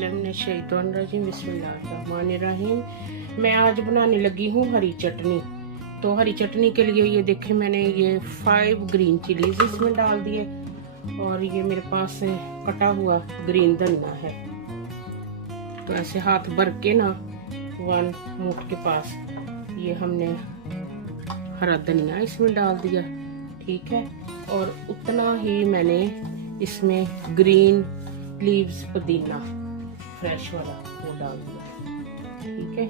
बिस्मिल्लाहिर्रहमानिर्रहीम बिस्मिल्लाहिर्रहमानिर्रहीम। मैं आज बनाने लगी हूँ हरी चटनी। तो हरी चटनी के लिए ये देखें, मैंने ये 5 ग्रीन चिलीज इसमें डाल दिए और ये मेरे पास कटा हुआ ग्रीन धनिया है। तो ऐसे हाथ भर के ना 1 मुट्ठी के पास ये हमने हरा धनिया इसमें डाल दिया, ठीक है। और उतना ही मैंने इसमें ग्रीन लीव्स पुदीना फ्रेश वाला वो डाल दिया, ठीक है।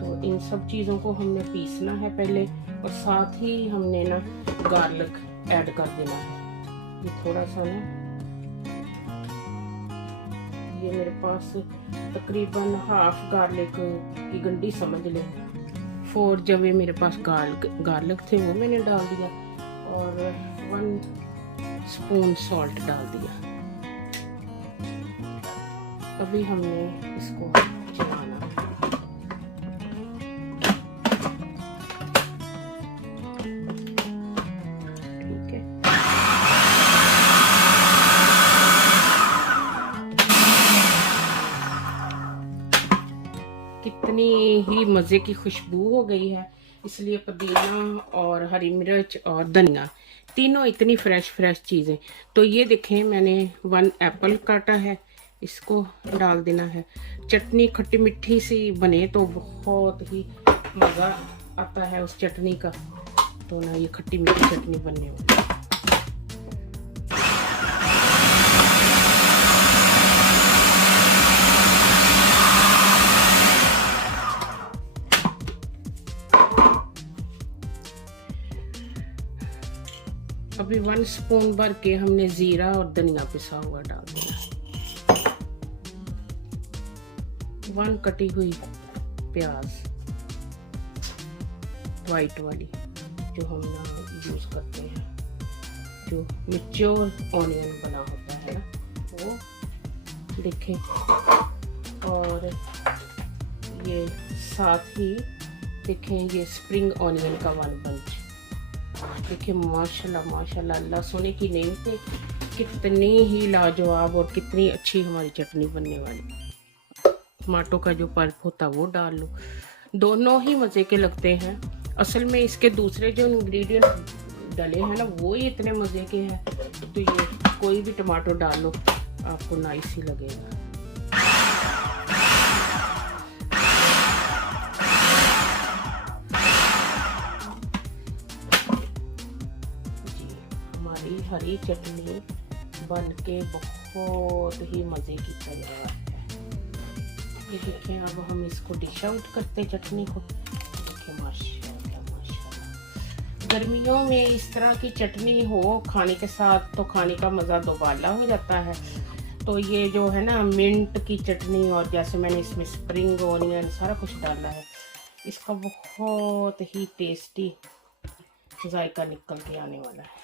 तो इन सब चीज़ों को हमने पीसना है पहले, और साथ ही हमने ना गार्लिक ऐड कर देना है। ये थोड़ा सा ना, ये मेरे पास तकरीबन हाफ गार्लिक की गंडी समझ ले, 4 जवे मेरे पास गार्लिक थे वो मैंने डाल दिया, और 1 स्पून सॉल्ट डाल दिया। अभी हमने इसको चलाना, ठीक है। कितनी ही मजे की खुशबू हो गई है, इसलिए पुदीना और हरी मिर्च और धनिया तीनों इतनी फ्रेश चीज़ें। तो ये देखें, मैंने 1 एप्पल काटा है, इसको डाल देना है। चटनी खट्टी मीठी सी बने तो बहुत ही मज़ा आता है उस चटनी का। तो ना ये खट्टी मीठी चटनी बनने वाली है। अभी 1 स्पून भर के हमने जीरा और धनिया पिसा हुआ डाल दिया, 1 कटी हुई प्याज वाइट वाली जो हम यूज करते हैं, जो मैच्योर ऑनियन बना होता है ना वो देखें। और ये साथ ही देखें, ये स्प्रिंग ऑनियन का 1 बंच देखिए। माशाल्लाह माशाल्लाह, अल्लाह सोने की नेमत है, कितनी ही लाजवाब और कितनी अच्छी हमारी चटनी बनने वाली। टमाटो का जो पल्प होता है वो डाल लो, दोनों ही मज़े के लगते हैं। असल में इसके दूसरे जो इंग्रेडिएंट डले हैं ना वो ही इतने मज़े के हैं, तो ये कोई भी टमाटो डाल लो आपको नाइस ही लगेगा। हरी चटनी बन के बहुत ही मज़े की तैयार है। ये देखें, अब हम इसको डिश आउट करते चटनी को। देखिए माशाल्लाह माशाल्लाह, गर्मियों में इस तरह की चटनी हो खाने के साथ तो खाने का मज़ा दोबाला हो जाता है। तो ये जो है ना मिंट की चटनी, और जैसे मैंने इसमें स्प्रिंग ऑनियन सारा कुछ डाला है, इसका बहुत ही टेस्टी जायका निकल के आने वाला है।